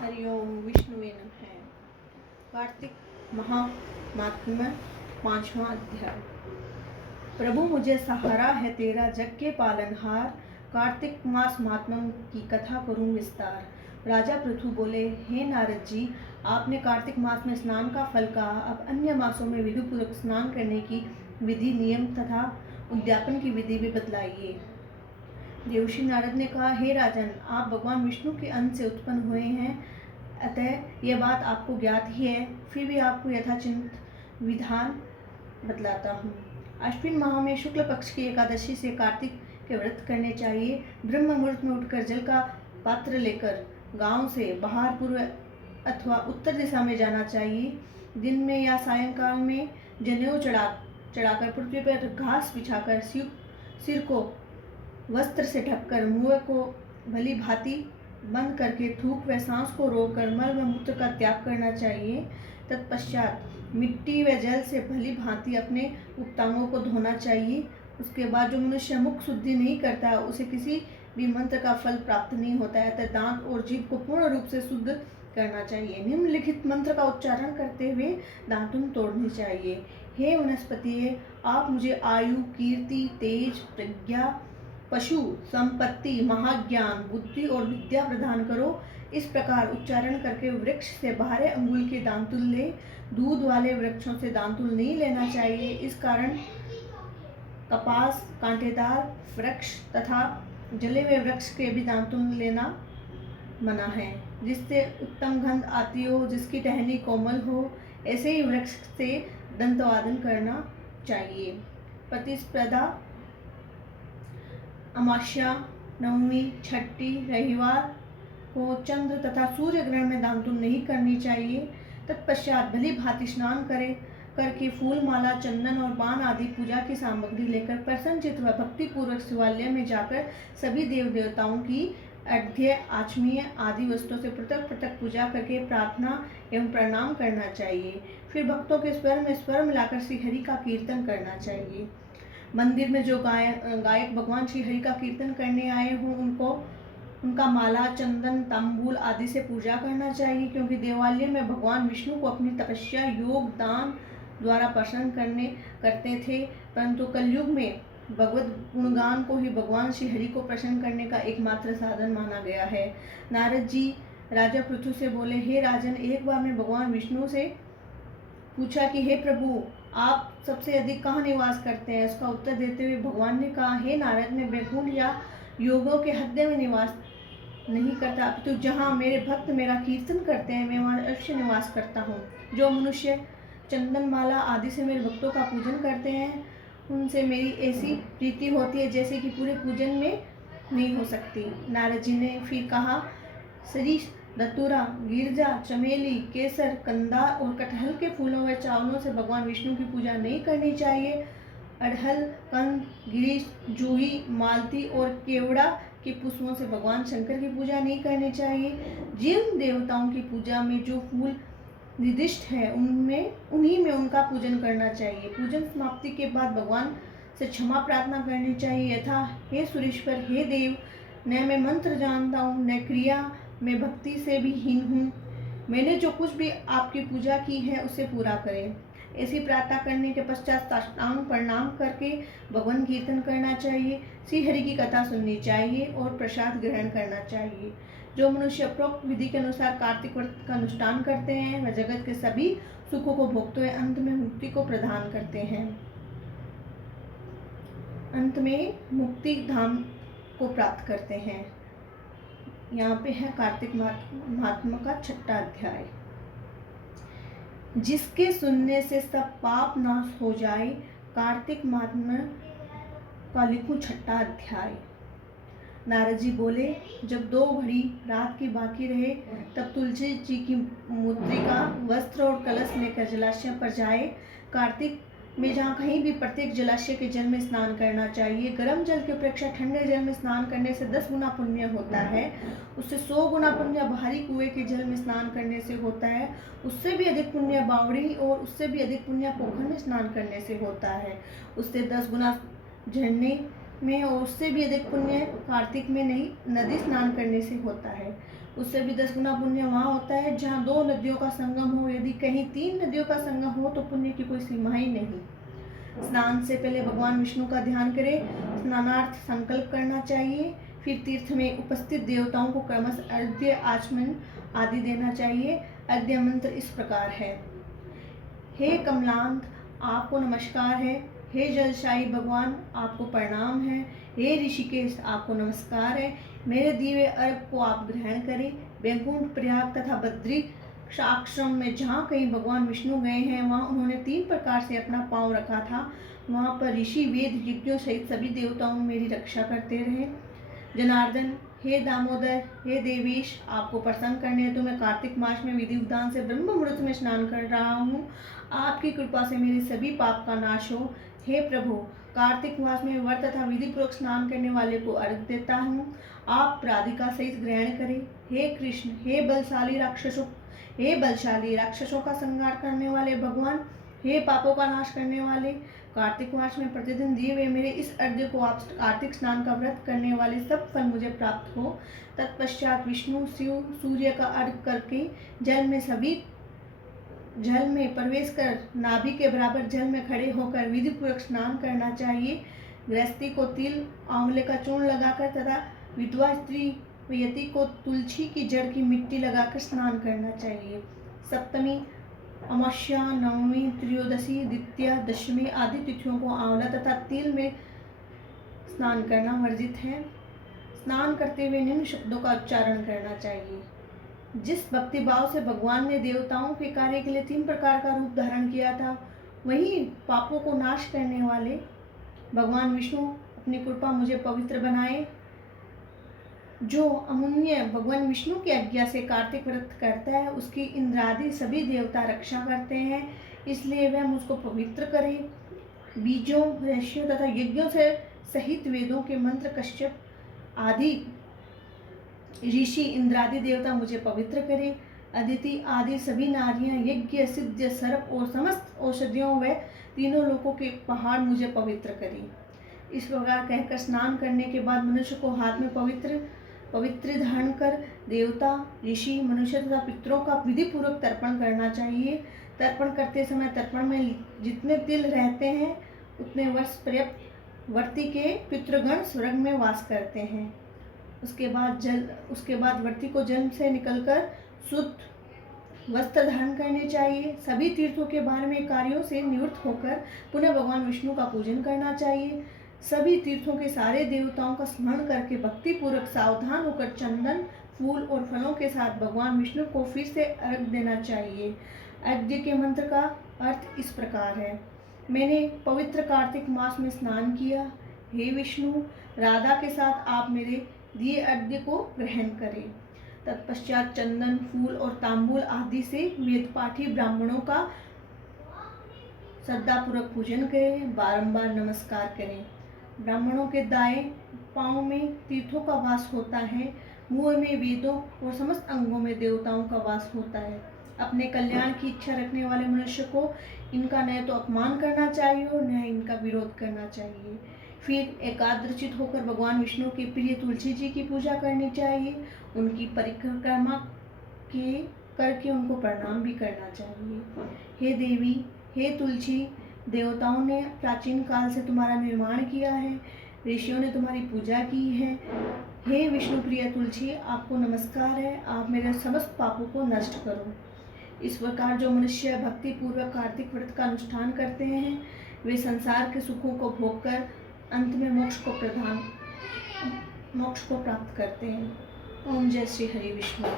हरिओम विष्णुवे नमः। कार्तिक महात्म्य 5वां अध्याय। प्रभु मुझे सहारा है तेरा जग के पालनहार, कार्तिक मास महात्म्य की कथा करूं विस्तार। राजा पृथु बोले, हे नारद जी, आपने कार्तिक मास में स्नान का फल कहा, अब अन्य मासों में विधि पूर्वक स्नान करने की विधि, नियम तथा उद्यापन की विधि भी बतलाइए। देवर्षि नारद ने कहा, हे राजन, आप भगवान विष्णु के अंश से उत्पन्न हुए हैं, अतः यह बात आपको ज्ञात ही है, फिर भी आपको यथाचिंत विधान बतलाता हूँ। अश्विन माह में शुक्ल पक्ष की एकादशी से कार्तिक के व्रत करने चाहिए। ब्रह्म मुहूर्त में उठकर जल का पात्र लेकर गांव से बाहर पूर्व अथवा उत्तर दिशा में जाना चाहिए। दिन में या सायंकाल में जनेऊ चढ़ाकर पृथ्वी पर घास बिछाकर सिर को वस्त्र से ढककर मुंह को भली भांति बंद करके थूक व सांस को रोककर मल व मूत्र का त्याग करना चाहिए। तत्पश्चात मिट्टी व जल से भली भांति अपने उपतांगों को धोना चाहिए। उसके बाद जो मनुष्य मुख शुद्धि नहीं करता उसे किसी भी मंत्र का फल प्राप्त नहीं होता है, अतः दांत और जीभ को पूर्ण रूप से शुद्ध करना चाहिए। निम्नलिखित मंत्र का उच्चारण करते हुए दांतुन तोड़नी चाहिए। हे वनस्पति, आप मुझे आयु, कीर्ति, तेज, प्रज्ञा, पशु, संपत्ति, महाज्ञान, बुद्धि और विद्या प्रदान करो। इस प्रकार उच्चारण करके वृक्ष से 12 अंगुल के दांतुल ले। दूध वाले वृक्षों से दांतुल नहीं लेना चाहिए, इस कारण कपास, कांटेदार वृक्ष तथा जले हुए वृक्ष के भी दांतुल लेना मना है। जिससे उत्तम गंध आती हो, जिसकी टहनी कोमल हो, ऐसे ही वृक्ष से दंतवादन करना चाहिए। प्रतिस्पर्धा, अमावस्या, नवमी, छठी, रविवार को चंद्र तथा सूर्य ग्रहण में दांतुन नहीं करनी चाहिए। तत्पश्चात भली भांति स्नान करके फूल माला, चंदन और पान आदि पूजा की सामग्री लेकर प्रसन्नचित्त व भक्ति पूर्वक शिवालय में जाकर सभी देव देवताओं की अर्घ्य, आचमीय आदि वस्तुओं से पृथक पृथक पूजा करके प्रार्थना एवं प्रणाम करना चाहिए। फिर भक्तों के स्वर में स्वर मिलाकर श्री हरि का कीर्तन करना चाहिए। मंदिर में जो गायक भगवान श्री हरि का कीर्तन करने आए हों उनका माला, चंदन, तांबूल आदि से पूजा करना चाहिए, क्योंकि देवालय में भगवान विष्णु को अपनी तपस्या, योग, दान द्वारा प्रसन्न करते थे, परंतु कलयुग में भगवत गुणगान को ही भगवान श्री हरि को प्रसन्न करने का एकमात्र साधन माना गया है। नारद जी राजा पृथु से बोले, हे राजन, एक बार मैं भगवान विष्णु से पूछा कि हे प्रभु, आप सबसे अधिक कहाँ निवास करते हैं? उसका उत्तर देते हुए भगवान ने कहा, हे नारद, मैं वैकुंठ या योगों के हृदय में निवास नहीं करता, तो जहाँ मेरे भक्त मेरा कीर्तन करते हैं मैं वहाँ अवश्य निवास करता हूँ। जो मनुष्य चंदन माला आदि से मेरे भक्तों का पूजन करते हैं उनसे मेरी ऐसी प्रीति होती है जैसे कि पूरे पूजन में नहीं हो सकती। नारद जी ने फिर कहा, सरीस, दतुरा, गिरजा, चमेली, केसर, कंदार और कटहल के फूलों व चावलों से भगवान विष्णु की पूजा नहीं करनी चाहिए। अड़हल, कंद, गिरीश, जूही, मालती और केवड़ा के पुष्पों से भगवान शंकर की पूजा नहीं करनी चाहिए। जिन देवताओं की पूजा में जो फूल निर्दिष्ट है उन्हीं में उनका पूजन करना चाहिए। पूजन समाप्ति के बाद भगवान से क्षमा प्रार्थना करनी चाहिए, यथा, हे सुरेश्वर, हे देव, न मैं मंत्र जानता हूँ, न क्रिया में भक्ति से भी हीन हूँ, मैंने जो कुछ भी आपकी पूजा की है उसे पूरा करें। ऐसी प्रार्थना करने के पश्चात साष्टांग प्रणाम करके भगवान कीर्तन करना चाहिए, श्री हरि की कथा सुननी चाहिए और प्रसाद ग्रहण करना चाहिए। जो मनुष्य उपरोक्त विधि के अनुसार कार्तिक व्रत का अनुष्ठान करते हैं वह जगत के सभी सुखों को भोगते हुए अंत में मुक्ति को प्रदान करते हैं, अंत में मुक्ति धाम को प्राप्त करते हैं। यहाँ पे है कार्तिक महात्म्य का 6वां अध्याय। जिसके सुनने से सब पाप नाश हो जाए, कार्तिक महात्म्य का लिखूं 6वां अध्याय। नारद जी बोले, जब 2 घड़ी रात की बाकी रहे तब तुलसी जी की मूत्रिका, वस्त्र और कलश लेकर जलाशय पर जाए। कार्तिक में जहाँ कहीं भी प्रत्येक जलाशय के जल में स्नान करना चाहिए। गर्म जल की अपेक्षा ठंडे जल में स्नान करने से 10 गुना पुण्य होता है। उससे 100 गुना पुण्य भारी कुएं के जल में स्नान करने से होता है। उससे भी अधिक पुण्य बावड़ी और उससे भी अधिक पुण्य पोखर में स्नान करने से होता है। उससे 10 गुना झरने में और उससे भी अधिक पुण्य कार्तिक में नहीं नदी स्नान करने से होता है। उससे भी 10 गुना पुण्य वहाँ होता है जहाँ 2 नदियों का संगम हो। यदि कहीं 3 नदियों का संगम हो तो पुण्य की कोई सीमा ही नहीं। स्नान से पहले भगवान विष्णु का ध्यान करें। स्नानार्थ संकल्प करना चाहिए। फिर तीर्थ में उपस्थित देवताओं को क्रमशः अर्घ्य, आचमन आदि देना चाहिए। अर्घ्य मंत्र इस प्रकार है: हे कमलांत, आपको नमस्कार है। हे जलशाही भगवान, आपको प्रणाम है। हे ऋषिकेश, आपको नमस्कार है। मेरे दिए हुए अर्घ को आप ग्रहण करें। वैकुंठ, प्रयाग तथा बद्री आश्रम में जहाँ कहीं भगवान विष्णु गए हैं वहाँ उन्होंने 3 प्रकार से अपना पांव रखा था। वहाँ पर ऋषि, वेद, यज्ञों सहित सभी देवताओं मेरी रक्षा करते रहे। जनार्दन, हे दामोदर, हे देवेश, आपको प्रसन्न करने हेतु मैं कार्तिक मास में विधि विधान से ब्रह्म मुहूर्त में स्नान कर रहा हूँ। आपकी कृपा से मेरे सभी पाप का नाश हो। हे प्रभु, कार्तिक मास में व्रत तथा विधि पूर्वक स्नान करने वाले को अर्घ देता हूँ। आप राधिका सहित ग्रहण करें। हे कृष्ण, हे बलशाली राक्षसों का संहार करने वाले भगवान, हे पापों का नाश करने वाले, कार्तिक मास में प्रतिदिन दिए हुए मेरे इस अर्घ्य को आप कार्तिक स्नान का व्रत करने वाले सब फल मुझे प्राप्त हो। तत्पश्चात विष्णु, शिव, सूर्य का अर्घ करके जल में प्रवेश कर नाभि के बराबर जल में खड़े होकर विधि पूर्वक स्नान करना चाहिए। गृहस्थी को तिल, आंवले का चूर्ण लगाकर तथा विधवा स्त्री यति को तुलसी की जड़ की मिट्टी लगाकर स्नान करना चाहिए। सप्तमी, अमावस्या, नवमी, त्रयोदशी, द्वितीया, दशमी आदि तिथियों को आंवला तथा तिल में स्नान करना वर्जित है। स्नान करते हुए निम्न शब्दों का उच्चारण करना चाहिए: जिस भक्ति भाव से भगवान ने देवताओं के कार्य के लिए 3 प्रकार का रूप धारण किया था, वही पापों को नाश करने वाले भगवान विष्णु अपनी कृपा मुझे पवित्र बनाए। जो अमुन्य भगवान विष्णु की आज्ञा से कार्तिक व्रत करता है उसकी इंद्रादि सभी देवता रक्षा करते हैं, इसलिए वह मुझको पवित्र करे। बीजों, रहस्यों तथा यज्ञों से सहित वेदों के मंत्र, कश्यप आदि ऋषि, इंद्रादि देवता मुझे पवित्र करे। अदिति आदि सभी नारियां, यज्ञ, सिद्ध, सर्प और समस्त औषधियों व तीनों लोकों के पहाड़ मुझे पवित्र करें। इस प्रकार कहकर स्नान करने के बाद मनुष्य को हाथ में पवित्र धारण कर देवता, ऋषि, मनुष्य तथा पितरों का विधि पूर्वक तर्पण करना चाहिए। तर्पण करते समय तर्पण में जितने तिल रहते हैं उतने वर्ष पर्याप्त वर्ती के पितृगण स्वर्ग में वास करते हैं। उसके बाद वर्ती को जन्म से निकलकर शुद्ध वस्त्र धारण करने चाहिए। सभी तीर्थों के बारे में कार्यों से निवृत्त होकर पुनः भगवान विष्णु का पूजन करना चाहिए। सभी तीर्थों के सारे देवताओं का स्मरण करके भक्ति पूर्वक सावधान होकर चंदन, फूल और फलों के साथ भगवान विष्णु को फिर से अर्घ देना चाहिए। अर्घ्य के मंत्र का अर्थ इस प्रकार है: मैंने पवित्र कार्तिक मास में स्नान किया। हे विष्णु, राधा के साथ आप मेरे दिए अर्घ्य को ग्रहण करें। तत्पश्चात चंदन, फूल और तांबूल आदि से वेद पाठी ब्राह्मणों का श्रद्धापूर्वक पूजन करें, बारंबार नमस्कार करें। ब्राह्मणों के दाएं पांव में तीर्थों का वास होता है, मुंह में वेदों और समस्त अंगों में देवताओं का वास होता है। अपने कल्याण की इच्छा रखने वाले मनुष्य को इनका न तो अपमान करना चाहिए और न इनका विरोध करना चाहिए। फिर एकाग्रचित होकर भगवान विष्णु के प्रिय तुलसी जी की पूजा करनी चाहिए। उनकी परिक्रमा करके उनको प्रणाम भी करना चाहिए। हे देवी, हे तुलसी, देवताओं ने प्राचीन काल से तुम्हारा निर्माण किया है, ऋषियों ने तुम्हारी पूजा की है। हे विष्णु प्रिय तुलसी, आपको नमस्कार है। आप मेरे समस्त पापों को नष्ट करो। इस प्रकार जो मनुष्य भक्ति पूर्वक कार्तिक व्रत का अनुष्ठान करते हैं वे संसार के सुखों को भोग कर अंत में मोक्ष को प्राप्त करते हैं। ओम जय श्री हरि विष्णु।